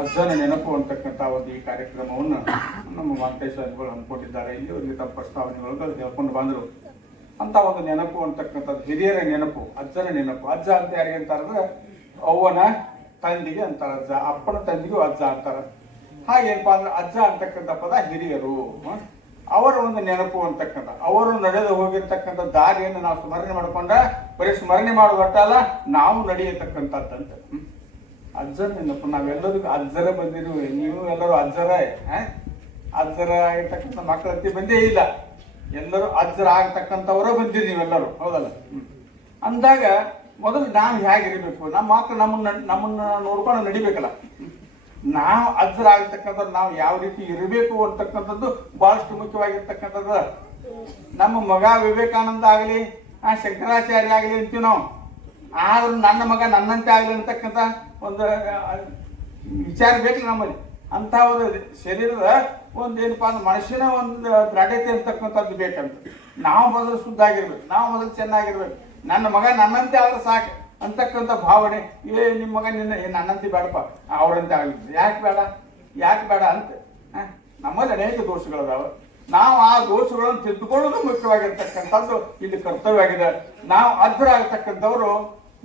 ಅಜ್ಜನ ನೆನಪು ಅಂತಕ್ಕಂಥ ಒಂದು ಈ ಕಾರ್ಯಕ್ರಮವನ್ನು ನಮ್ಮ ಮಾಂತೇಶ್ವರಿಗಳು ಅಂದ್ಕೊಂಡಿದ್ದಾರೆ. ಇಲ್ಲಿ ಒಂದು ತಮ್ಮ ಪ್ರಸ್ತಾವನೆಗಳು ಹೇಳ್ಕೊಂಡು ಬಂದರು. ಅಂತ ಒಂದು ನೆನಪು ಅಂತಕ್ಕಂಥದ್ದು ಹಿರಿಯರ ನೆನಪು, ಅಜ್ಜನ ನೆನಪು. ಅಜ್ಜ ಅಂತ ಯಾರಿಗೆ ಅಂತಾರಂದ್ರೆ ಅವ್ವನ ತಂದಿಗೆ ಅಂತಾರ ಅಜ್ಜ, ಅಪ್ಪನ ತಂದಿಗೂ ಅಜ್ಜ ಅಂತಾರ. ಹಾಗೇನಪ್ಪಾ ಅಂದ್ರೆ ಅಜ್ಜ ಅಂತಕ್ಕಂಥ ಪದ ಹಿರಿಯರು, ಅವರ ಒಂದು ನೆನಪು ಅಂತಕ್ಕಂಥ, ಅವರು ನಡೆದು ಹೋಗಿರ್ತಕ್ಕಂಥ ದಾರಿಯನ್ನು ನಾವು ಸ್ಮರಣೆ ಮಾಡ್ಕೊಂಡ ಬರೀ ಸ್ಮರಣೆ ಮಾಡೋದು ಅಲ್ಲ, ನಾವು ನಡೆಯತಕ್ಕಂಥದ್ದಂತ ಅಜ್ಜನ ನೆನಪು. ನಾವೆಲ್ಲರಿಗೂ ಅಜ್ಜರ ಬಂದಿರುವೆ, ನೀವು ಎಲ್ಲರೂ ಅಜ್ಜರ ಅಜ್ಜರ ಆಗಿರ್ತಕ್ಕಂಥ ಮಕ್ಕಳಂತೆ ಬಂದೇ ಇಲ್ಲ, ಎಲ್ಲರೂ ಅಜ್ಜರ ಆಗ್ತಕ್ಕಂಥವರ ಬಂದಿರಿ ನೀವೆಲ್ಲರೂ, ಹೌದಲ್ಲ? ಅಂದಾಗ ಮೊದಲು ನಾವು ಹೇಗಿರ್ಬೇಕು, ನಮ್ಮ ಮಕ್ಕಳು ನಮ್ಮನ್ನ ನೋಡ್ಕೊಂಡು ನಡಿಬೇಕಲ್ಲ. ನಾವು ಅಜ್ಜರ ಆಗ್ತಕ್ಕಂಥದ್ದು ನಾವು ಯಾವ ರೀತಿ ಇರಬೇಕು ಅಂತಕ್ಕಂಥದ್ದು ಬಹಳಷ್ಟು ಮುಖ್ಯವಾಗಿರ್ತಕ್ಕಂಥದ್ದು. ನಮ್ಮ ಮಗ ವಿವೇಕಾನಂದ ಆಗಲಿ, ಶಂಕರಾಚಾರ್ಯ ಆಗಲಿ ಅಂತೀವಿ ನಾವು, ಆದ್ರೂ ನನ್ನ ಮಗ ನನ್ನಂತೆ ಆಗಲಿ ಅಂತಕ್ಕಂಥ ಒಂದು ವಿಚಾರ ಬೇಕು ನಮ್ಮಲ್ಲಿ. ಅಂತ ಒಂದು ಶರೀರದ ಒಂದು ಏನಪ್ಪಾ ಅಂದ್ರೆ ಮನುಷ್ಯನ ಒಂದು ದೃಢತೆ ಅಂತಕ್ಕಂಥದ್ದು ಬೇಕಂತ. ನಾವು ಮೊದಲು ಶುದ್ಧ ಆಗಿರ್ಬೇಕು, ನಾವು ಮೊದಲು ಚೆನ್ನಾಗಿರ್ಬೇಕು, ನನ್ನ ಮಗ ನನ್ನಂತೆ ಆದ್ರೆ ಸಾಕು ಅಂತಕ್ಕಂಥ ಭಾವನೆ. ನಿಮ್ಮ ಮಗ ನನ್ನಂತೆ ಬೇಡಪ್ಪ, ಅವರಂತೆ ಆಗ್ಲಿಲ್ಲ, ಯಾಕೆ ಬೇಡ ಅಂತ ನಮ್ಮಲ್ಲಿ ಅನೇಕ ದೋಷಗಳದಾವ. ನಾವು ಆ ದೋಷಗಳನ್ನು ತಿದ್ದುಕೊಳ್ಳೋದು ಮುಖ್ಯವಾಗಿರ್ತಕ್ಕಂಥದ್ದು ಇಲ್ಲಿ ಕರ್ತವ್ಯ ಆಗಿದೆ. ನಾವು ಅಜ್ಜರಾಗತಕ್ಕಂಥವ್ರು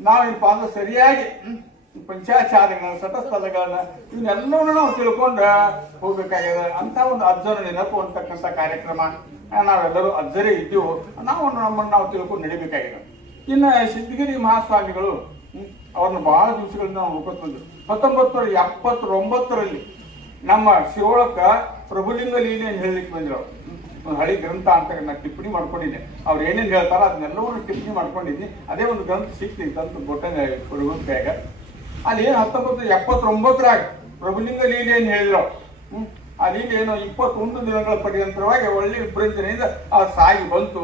ನಾವೇನಪ್ಪ ಅಂದ್ರೆ ಸರಿಯಾಗಿ ಪಂಚಾಚಾರಗಳನ್ನ, ಸತಸ್ಥಲಗಳನ್ನ ಇವನ್ನೆಲ್ಲವನ್ನೂ ನಾವು ತಿಳ್ಕೊಂಡು ಹೋಗ್ಬೇಕಾಗಿದೆ. ಅಂತ ಒಂದು ಅಜ್ಜನ ನೆನಪು ಅಂತಕ್ಕಂಥ ಕಾರ್ಯಕ್ರಮ ನಾವೆಲ್ಲರೂ ಅಜ್ಜರೇ ಇದ್ದೀವು, ನಮ್ಮನ್ನು ನಾವು ತಿಳ್ಕೊಂಡು ನಡಿಬೇಕಾಗಿದೆ. ಇನ್ನು ಸಿದ್ಧಗಿರಿ ಮಹಾಸ್ವಾಮಿಗಳು ಅವ್ರನ್ನ ಬಹಳ ದಿವಸಗಳಿಂದ ನಾವು ನೋಡ್ಕೊತ ಬಂದ್ರು. 1979ರಲ್ಲಿ ನಮ್ಮ ಶಿವೊಳಕ್ಕ ಪ್ರಭುಲಿಂಗ ಲೀಲೆಯನ್ನು ಹೇಳಲಿಕ್ಕೆ ಬಂದ್ರು. ಒಂದು ಹಳಿ ಗ್ರಂಥ ಅಂತ ನಾನು ಟಿಪ್ಪಣಿ ಮಾಡ್ಕೊಂಡಿದ್ದೆ. ಅವ್ರು ಏನೇನು ಹೇಳ್ತಾರ ಅದನ್ನೆಲ್ಲವನ್ನು ಟಿಪ್ಪಣಿ ಮಾಡ್ಕೊಂಡಿದ್ದೀನಿ. ಅದೇ ಒಂದು ಗ್ರಂಥ ಸಿಕ್ತಿತ್ತು ಅಂತ ಗೊತ್ತಂಗ ಕೊಡುಗಾಗ. ಅಲ್ಲಿ 1979ರಾಗ ಪ್ರಭುಲಿಂಗ ಲೀಲೆಯನ್ನು ಹೇಳಿದ್ರು. ಆ ಲೀಲೆ ಏನೋ 21 ದಿನಗಳ ಪರ್ಯಂತರವಾಗಿ ಒಳ್ಳೆ ವಿಭ್ರಂಜನೆಯಿಂದ ಆ ಸಾಗಿ ಬಂತು.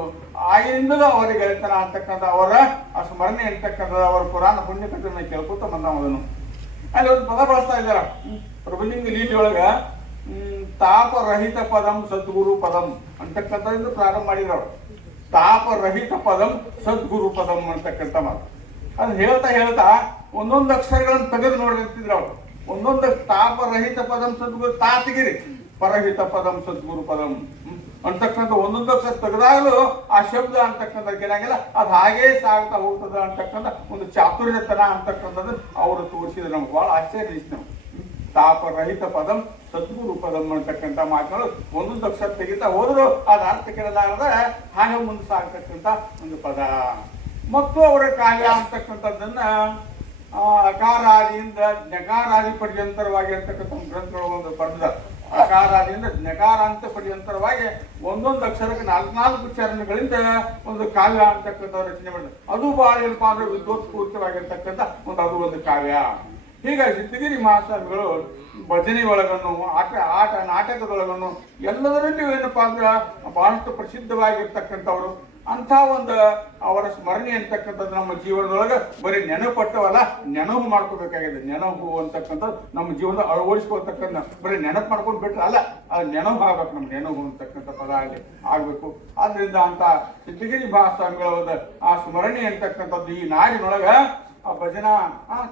ಆಗಿನಿಂದಲೂ ಅವರಿಗೆ ಹೇಳ್ತಾನ ಅಂತಕ್ಕಂಥ ಅವರ ಆ ಸ್ಮರಣೆ ಅಂತಕ್ಕಂಥ ಅವರ ಪುರಾಣ ಪುಣ್ಯಕಥೆಯನ್ನು ಕೇಳ್ಕೊತ ಬಂದವನು. ಅಲ್ಲಿ ಒಂದು ಪದ ಬಳಸ್ತಾ ಇದ್ದಾರ ಪ್ರಭುಲಿಂಗ ಲೀಲೆ ಒಳಗ, ತಾಪರಹಿತ ಪದಂ ಸದ್ಗುರು ಪದಂ ಅಂತಕ್ಕಂಥದ್ದು ಪ್ರಾರಂಭ ಮಾಡಿದ್ರು. ತಾಪರಹಿತ ಪದಂ ಸದ್ಗುರು ಪದಂ ಅಂತಕ್ಕಂಥ ಮಾತು. ಅದು ಹೇಳ್ತಾ ಒಂದೊಂದು ಅಕ್ಷರಗಳನ್ನು ತೆಗೆದು ನೋಡಿರ್ತಿದ್ರು ಅವ್ರು. ಒಂದೊಂದು ತಾಪರಹಿತ ಪದಂ ಸದ್ಗುರು, ತಾತಗಿರಿ ಪರಹಿತ ಪದಂ ಸದ್ಗುರು ಪದಂ ಅಂತಕ್ಕಂಥ ಒಂದೊಂದು ಅಕ್ಷರ ತೆಗೆದಾಗಲೂ ಆ ಶಬ್ದ ಅಂತಕ್ಕಂಥದ್ದು ಏನಾಗಿಲ್ಲ, ಅದು ಹಾಗೇ ಸಾಗ್ತಾ ಹೋಗ್ತದ ಅಂತಕ್ಕಂಥ ಒಂದು ಚಾತುರ್ಯತನ ಅಂತಕ್ಕಂಥದ್ದು ಅವರು ತೋರಿಸಿದ್ರೆ ನಮ್ಗೆ ಬಹಳ ಆಶ್ಚರ್ಯ ಇತ್ತು. ನಾವು ತಾಪರಹಿತ ಪದಂ ಸದ್ಗುರು ಪದಂ ಅಂತಕ್ಕಂಥ ಮಾತುಗಳು ಒಂದೊಂದು ಅಕ್ಷರ ತೆಗಿತಾ ಹೋದ್ರು ಅದು ಅರ್ಥ ಕೆಡಲಾರದ ಹಾಗೆ ಮುಂದೆ ಸಾಗ್ತಕ್ಕಂಥ ಒಂದು ಪದ. ಮತ್ತು ಅವರ ಕಾರ್ಯ ಅಂತಕ್ಕಂಥದ್ದನ್ನ ಅಕಾರಾದಿಯಿಂದ ಜ್ಞಕಾರಾದಿ ಪರ್ಯಂತರವಾಗಿರ್ತಕ್ಕಂಥ ಗ್ರಂಥಗಳು ಒಂದು ಬರೆದ. ಅಕಾರಾದಿಯಿಂದ ಜ್ಞಕಾರಾಂತ ಪರ್ಯಂತರವಾಗಿ ಒಂದೊಂದು ಅಕ್ಷರಕ್ಕೆ 4 ಚರಣಗಳಿಂದ ಒಂದು ಕಾವ್ಯ ಅಂತಕ್ಕಂಥ ರಚನೆ ಮಾಡಿದ. ಅದು ಬಹಳ ಏನಪ್ಪ ಅಂದ್ರೆ ವಿದ್ವತ್ಪೂರ್ತಿವಾಗಿರ್ತಕ್ಕಂಥ ಅದು ಒಂದು ಕಾವ್ಯ. ಹೀಗಾಗಿ ಸಿದ್ಧಗಿರಿ ಮಹಾಸ್ವಾಮಿಗಳು ಭಜನೆ ಒಳಗನ್ನು, ಆಟ ನಾಟಕದೊಳಗನ್ನು ಎಲ್ಲದರಲ್ಲೂ ಏನಪ್ಪಾ ಅಂದ್ರೆ ಬಹಳಷ್ಟು ಪ್ರಸಿದ್ಧವಾಗಿರ್ತಕ್ಕಂಥವ್ರು. ಅಂಥ ಒಂದು ಅವರ ಸ್ಮರಣೆ ಅಂತಕ್ಕಂಥದ್ದು ನಮ್ಮ ಜೀವನದೊಳಗೆ ಬರೀ ನೆನಪಟ್ಟವಲ್ಲ, ನೆನಪು ಮಾಡ್ಕೋಬೇಕಾಗಿದೆ. ನೆನಪು ಅಂತಕ್ಕಂಥದ್ದು ನಮ್ಮ ಜೀವನದ ಅಳವಡಿಸ್ಕೊಳ್ತಕ್ಕಂಥ ಬರೀ ನೆನಪು ಮಾಡ್ಕೊಂಡು ಬಿಟ್ರೆ ಅಲ್ಲ, ಅದು ನೆನಪು ಆಗ್ಬೇಕು. ನಮ್ಮ ನೆನಪು ಅಂತಕ್ಕಂಥ ಪದ ಆಗ್ಬೇಕು. ಆದ್ರಿಂದ ಅಂತ ಸಿದ್ಧಗಿರಿ ಮಹಾಸ್ವಾಮಿಗಳ ಒಂದು ಆ ಸ್ಮರಣೆ ಅಂತಕ್ಕಂಥದ್ದು ಈ ನಾಡಿನೊಳಗ ಆ ಭಜನಾ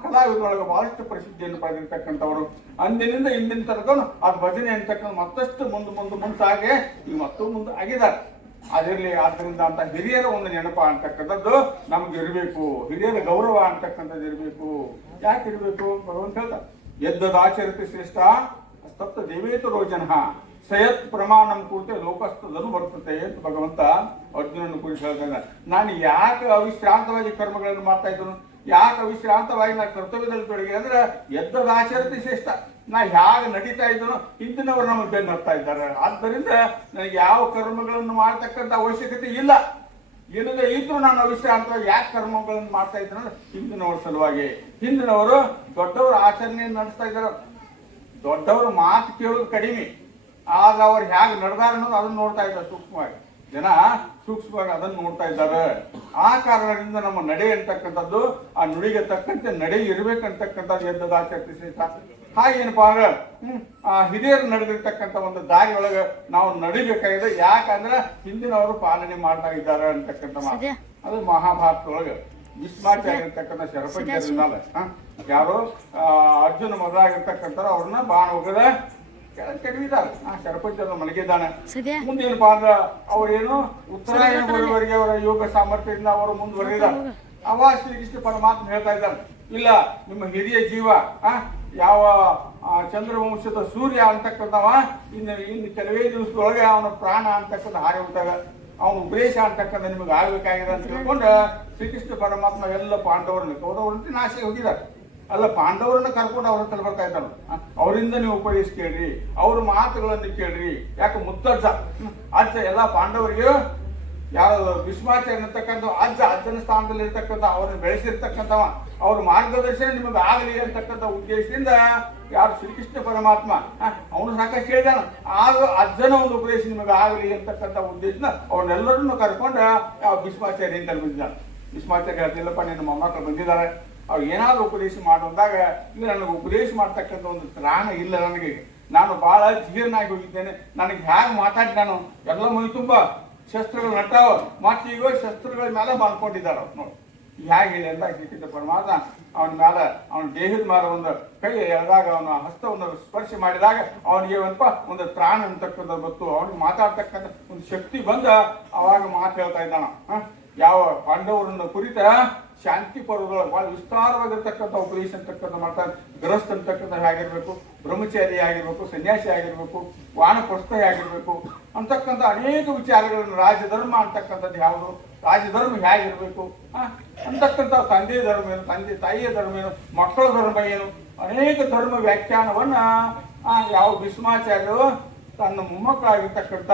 ಕಲಾವಿದರೊಳಗೆ ಬಹಳಷ್ಟು ಪ್ರಸಿದ್ಧಿಯನ್ನು ಪಡೆದಿರ್ತಕ್ಕಂಥವ್ರು. ಅಂದಿನಿಂದ ಇಂದಿನ ತನಕ ಆ ಭಜನೆ ಅಂತಕ್ಕಂಥ ಮತ್ತಷ್ಟು ಮುಂದೆ ಸಾಗೆ ಈಗ ಮತ್ತೂ ಮುಂದೆ ಆಗಿದ್ದಾರೆ. ಅದಿರಲಿ. ಆದ್ದರಿಂದ ಅಂತ ಹಿರಿಯರ ಒಂದು ನೆನಪ ಅಂತಕ್ಕಂಥದ್ದು ನಮ್ಗೆ ಇರಬೇಕು. ಹಿರಿಯರ ಗೌರವ ಅಂತಕ್ಕಂಥದ್ದು ಇರಬೇಕು. ಯಾಕೆ ಇರಬೇಕು? ಭಗವಂತ ಹೇಳ್ತಾ, ಯದ್ದದಾಚರಿತ ಶ್ರೇಷ್ಠ ತಪ್ತ ದೇವೇತರೋ ಜನಃ ಸಯತ್ ಪ್ರಮಾಣಂ ಕೂತೆ ಲೋಕಸ್ಥದನು ಬರ್ತತೆ ಅಂತ ಭಗವಂತ ಅರ್ಜುನನ್ನು ಕುರಿತು ಹೇಳ್ತಾನೆ. ನಾನು ಯಾಕೆ ಅವಿಶ್ರಾಂತವಾಗಿ ಕರ್ಮಗಳನ್ನು ಮಾಡ್ತಾ ಇದ್ದನು, ಯಾಕೆ ಅವಿಶ್ರಾಂತವಾಗಿ ನಾನು ಕರ್ತವ್ಯದಲ್ಲಿ ತೊಡಗಿ ಅಂದ್ರೆ ಯದ್ದದಾಚರಿತ ಶ್ರೇಷ್ಠ. ನಾ ಹೇಗೆ ನಡೀತಾ ಇದ್ದನೋ ಹಿಂದಿನವರು ನಮಗೆ ಬೆನ್ನು ಹತ್ತಾ ಇದ್ದಾರೆ. ಆದ್ದರಿಂದ ನನಗೆ ಯಾವ ಕರ್ಮಗಳನ್ನು ಮಾಡ್ತಕ್ಕಂಥ ಅವಶ್ಯಕತೆ ಇಲ್ಲ. ಏನಂದ್ರೆ ಇದ್ರು ನಾನು ಅವಿಶ್ರಾಂತವಾಗಿ ಯಾಕೆ ಕರ್ಮಗಳನ್ನು ಮಾಡ್ತಾ ಇದ್ರು ಅಂದ್ರೆ ಹಿಂದಿನವರ ಸಲುವಾಗಿ. ಹಿಂದಿನವರು ದೊಡ್ಡವರು ಆಚರಣೆಯನ್ನು ನಡೆಸ್ತಾ ಇದ್ದಾರೆ. ದೊಡ್ಡವರು ಮಾತು ಕೇಳೋದು ಕಡಿಮೆ, ಆಗ ಅವ್ರು ಹೇಗೆ ನಡೆದಾರ ಅನ್ನೋದು ಅದನ್ನು ನೋಡ್ತಾ ಇದ್ದಾರೆ. ಸೂಕ್ಷ್ಮವಾಗಿ ಜನ ಸೂಕ್ಷ್ಮವಾಗಿ ಅದನ್ನು ನೋಡ್ತಾ ಇದ್ದಾರೆ. ಆ ಕಾರಣದಿಂದ ನಮ್ಮ ನಡೆ ಅಂತಕ್ಕಂಥದ್ದು ಆ ನುಡಿಗೆ ತಕ್ಕಂತೆ ನಡೆ ಇರ್ಬೇಕಂತಕ್ಕಂಥದ್ದು ಎದ್ದದಾಚರಿತ ಶ್ರೇಷ್ಠ. ಹಾಗೇನಪ್ಪ ಅಂದ್ರೆ ಆ ಹಿರಿಯರು ನಡೆದಿರ್ತಕ್ಕಂಥ ಒಂದು ದಾರಿ ಒಳಗೆ ನಾವು ನಡಿಬೇಕಾಗಿದೆ. ಯಾಕಂದ್ರೆ ಹಿಂದಿನವರು ಪಾಲನೆ ಮಾಡ್ತಾ ಇದ್ದಾರೆ ಅಂತಕ್ಕಂಥ ಮಾತು. ಅದು ಮಹಾಭಾರತದೊಳಗೆ ಭೀಷ್ಮಾಚಾರ್ಯ ಇರ್ತಕ್ಕಂಥ ಶರಪಂಚರಿದ್ದಾಲ ಯಾರು ಅರ್ಜುನ ಮೊದಲಾಗಿರ್ತಕ್ಕಂಥ ಅವ್ರನ್ನ ಬಾಣ ಹೋಗದ ಕೆಡವಿದ್ದಾರೆ. ಶರಪಂಚರ ಮಲಗಿದ್ದಾನೆ. ಮುಂದೇನಪ್ಪಾ ಅಂದ್ರ ಅವ್ರೇನು ಉತ್ತರಾಯಣ ಬರುವವರೆಗೆ ಅವರ ಯೋಗ ಸಾಮರ್ಥ್ಯದಿಂದ ಅವರು ಮುಂದುವರೆದಿದ್ದಾರೆ. ಅವ ಶ್ರೀಕೃಷ್ಣ ಪರಮಾತ್ಮ ಹೇಳ್ತಾ ಇದ್ದಾರೆ, ಇಲ್ಲ ನಿಮ್ಮ ಹಿರಿಯ ಜೀವ ಯಾವ ಚಂದ್ರವಂಶದ ಸೂರ್ಯ ಅಂತಕ್ಕಂಥವ ಇನ್ನು ಕೆಲವೇ ದಿವಸದೊಳಗೆ ಅವನ ಪ್ರಾಣ ಅಂತಕ್ಕಂಥ ಹಾರಿ ಹೋಗ್ತಾಗ ಅವನ ಉಪದೇಶ ಅಂತಕ್ಕಂಥ ನಿಮಗೆ ಆಗ್ಬೇಕಾಗಿದೆ ಅಂತ ತಿಳ್ಕೊಂಡು ಶ್ರೀಕೃಷ್ಣ ಪರಮಾತ್ಮ ಎಲ್ಲ ಪಾಂಡವರನ್ನ ಕೌರವರಂತೆ ನಾಶಿಗೆ ಹೋಗಿದ್ದಾರೆ. ಅಲ್ಲ, ಪಾಂಡವರನ್ನ ಕರ್ಕೊಂಡು ಅವ್ರ ಹತ್ರ ಬರ್ತಾ ಇದ್ದಾನೆ. ಅವರಿಂದ ನೀವು ಉಪದೇಶ ಕೇಳ್ರಿ, ಅವ್ರ ಮಾತುಗಳನ್ನು ಕೇಳ್ರಿ. ಯಾಕೆ ಮುತ್ತಜ್ಜ ಅಜ್ಜ ಎಲ್ಲ ಪಾಂಡವರಿಗೆ ಯಾರು ಭೀಷ್ಮಾಚಾರ್ಯ ಅನ್ನತಕ್ಕಂಥ ಅಜ್ಜನ ಸ್ಥಾನದಲ್ಲಿ ಇರ್ತಕ್ಕಂಥ ಅವ್ರನ್ನ ಬೆಳೆಸಿರ್ತಕ್ಕಂಥವ, ಅವ್ರ ಮಾರ್ಗದರ್ಶನ ನಿಮಗೆ ಆಗಲಿ ಅಂತಕ್ಕಂಥ ಉದ್ದೇಶದಿಂದ ಯಾರು ಶ್ರೀಕೃಷ್ಣ ಪರಮಾತ್ಮ ಅವನು ಸಾಕಷ್ಟು ಹೇಳಿದಾನ. ಆಗ ಅಜ್ಜನ ಒಂದು ಉಪದೇಶ ನಿಮಗೆ ಆಗಲಿ ಅಂತಕ್ಕಂಥ ಉದ್ದೇಶನ ಅವ್ರನ್ನೆಲ್ಲರನ್ನು ಕರ್ಕೊಂಡು ಯಾವ ಭೀಷ್ಮಾಚಾರ್ಯ ಹಿಂದಲ್ಲಿ ಬಂದಿದ್ದಾನೆ. ಭೀಷ್ಮಾಚಾರ್ಯ ಹೇಳ್ತಿಲ್ಲಪ್ಪ, ನಿನ್ನ ಮೊಮ್ಮಕ್ಕಳು ಬಂದಿದ್ದಾರೆ, ಅವ್ರು ಏನಾದ್ರು ಉಪದೇಶ ಮಾಡುವಾಗ ಇಲ್ಲ, ನನಗೆ ಉಪದೇಶ ಮಾಡ್ತಕ್ಕಂಥ ಒಂದು ತ್ರಾಣ ಇಲ್ಲ ನನಗೆ. ನಾನು ಬಹಳ ಜೀರ್ಣಾಗಿ ಹೋಗಿದ್ದೇನೆ. ನನಗೆ ಹೇಗೆ ಮಾತಾಡಿ ನಾನು ಎಲ್ಲ ಮೈ ತುಂಬ ಶಸ್ತ್ರಗಳು ನಟ್ಟಾವ, ಮತ್ತೆ ಈಗ ಶಸ್ತ್ರಗಳ ಮೇಲೆ ಮಾಡ್ಕೊಂಡಿದ್ದಾರೆ ಅವ್ರು ನೋಡಿ. ಹೇಗೆ ಹೇಳಿ ಅಂತ ಶ್ರೀಕೃಷ್ಣ ಪರಮಾತ್ಮ ಅವನ ಮೇಲೆ, ಅವನ ದೇಹದ ಮೇಲೆ ಒಂದು ಕೈ ಎಳೆದಾಗ, ಅವನ ಹಸ್ತವನ್ನು ಸ್ಪರ್ಶ ಮಾಡಿದಾಗ ಅವನಿಗೆ ಒಂದು ತ್ರಾಣ ಅಂತಕ್ಕಂಥ ಗೊತ್ತು, ಅವನಿಗೆ ಮಾತಾಡ್ತಕ್ಕಂಥ ಒಂದು ಶಕ್ತಿ ಬಂದ ಅವಾಗ ಮಾತು ಹೇಳ್ತಾ ಇದ್ದಾನ. ಯಾವ ಪಾಂಡವರನ್ನು ಕುರಿತ ಶಾಂತಿ ಪರ್ವದೊಳಗೆ ಬಹಳ ವಿಸ್ತಾರವಾಗಿರ್ತಕ್ಕಂಥ ಉಪದೇಶ ಅಂತಕ್ಕಂಥ ಮಾಡ್ತಾರೆ. ಗೃಹಸ್ಥ ಅಂತಕ್ಕಂಥ ಹೇಗಿರ್ಬೇಕು, ಬ್ರಹ್ಮಚಾರಿ ಆಗಿರ್ಬೇಕು, ಸನ್ಯಾಸಿ ಆಗಿರ್ಬೇಕು, ವಾನಪ್ರಸ್ಥ ಆಗಿರ್ಬೇಕು ಅಂತಕ್ಕಂಥ ಅನೇಕ ವಿಚಾರಗಳನ್ನು, ರಾಜಧರ್ಮ ಅಂತಕ್ಕಂಥದ್ದು ಯಾವುದು, ರಾಜಧರ್ಮ ಹೇಗಿರ್ಬೇಕು ಅಂತಕ್ಕಂಥ ತಂದೆ ಧರ್ಮ ಏನು, ತಂದೆ ತಾಯಿಯ ಧರ್ಮ ಏನು, ಮಕ್ಕಳ ಧರ್ಮ ಏನು, ಅನೇಕ ಧರ್ಮ ವ್ಯಾಖ್ಯಾನವನ್ನ ಯಾವ ಭೀಷ್ಮಾಚಾರ್ಯರು ತನ್ನ ಮೊಮ್ಮಕ್ಕಳಾಗಿರ್ತಕ್ಕಂಥ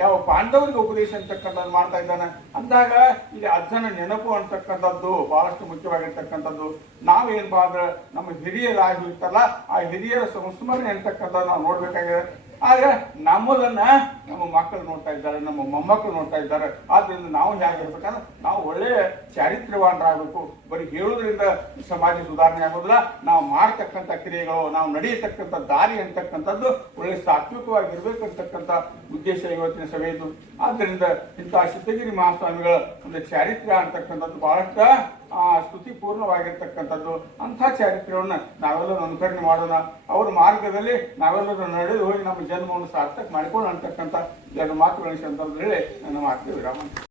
ಯಾವ ಪಾಂಡವರಿಗೆ ಉಪದೇಶ ಅಂತಕ್ಕಂಥದ್ದು ಮಾಡ್ತಾ ಇದ್ದಾನೆ. ಅಂದಾಗ ಇಲ್ಲಿ ಅಜ್ಜನ ನೆನಪು ಅಂತಕ್ಕಂಥದ್ದು ಬಹಳಷ್ಟು ಮುಖ್ಯವಾಗಿರ್ತಕ್ಕಂಥದ್ದು. ನಾವೇನಪ್ಪಾ ಅಂದ್ರೆ ನಮ್ಮ ಹಿರಿಯರಾಗಿ ಇರ್ತಲ್ಲ, ಆ ಹಿರಿಯರ ಸಂಸ್ಮರಣೆ ಅಂತಕ್ಕಂಥದ್ದು ನಾವು ನೋಡ್ಬೇಕಾಗಿದೆ. ಆದ್ರೆ ನಮ್ಮದನ್ನ ನಮ್ಮ ಮಕ್ಕಳು ನೋಡ್ತಾ ಇದ್ದಾರೆ, ನಮ್ಮ ಮೊಮ್ಮಕ್ಕಳು ನೋಡ್ತಾ ಇದ್ದಾರೆ. ಆದ್ರಿಂದ ನಾವು ಹೇಗಿರ್ಬೇಕಂದ್ರೆ ನಾವು ಒಳ್ಳೆಯ ಚಾರಿತ್ರ್ಯವಾನರಾಗಬೇಕು. ಬರೀ ಹೇಳೋದ್ರಿಂದ ಸಮಾಜ ಸುಧಾರಣೆ ಆಗೋದಿಲ್ಲ. ನಾವು ಮಾಡ್ತಕ್ಕಂಥ ಕ್ರಿಯೆಗಳು, ನಾವು ನಡೆಯತಕ್ಕಂಥ ದಾರಿ ಅಂತಕ್ಕಂಥದ್ದು ಒಳ್ಳೆ ಸಾತ್ವಿಕವಾಗಿರ್ಬೇಕು ಅಂತಕ್ಕಂಥ ಉದ್ದೇಶ ಇವತ್ತಿನ ಸಭೆಯಿದ್ದು. ಆದ್ದರಿಂದ ಇಂಥ ಸಿದ್ಧಗಿರಿ ಮಹಾಸ್ವಾಮಿಗಳ ಒಂದು ಚಾರಿತ್ರ್ಯ ಅಂತಕ್ಕಂಥದ್ದು ಬಹಳಷ್ಟು ಸ್ತುತಿಪೂರ್ಣವಾಗಿರ್ತಕ್ಕಂಥದ್ದು. ಅಂಥ ಚಾರಿತ್ರ್ಯವನ್ನು ನಾವೆಲ್ಲರೂ ಅನುಕರಣೆ ಮಾಡೋಣ. ಅವ್ರ ಮಾರ್ಗದಲ್ಲಿ ನಾವೆಲ್ಲರೂ ನಡೆದು ಹೋಗಿ ನಮ್ಮ ಜನ್ಮವನ್ನು ಸಾರ್ಥಕ ಮಾಡಿಕೊಳ್ಳೋಣ ಅಂತಕ್ಕಂಥ ಎರಡು ಮಾತುಗಳ ಸಂದರ್ಭದಲ್ಲಿ ನನ್ನ ಮಾತಿಗೆ ವಿರಾಮ.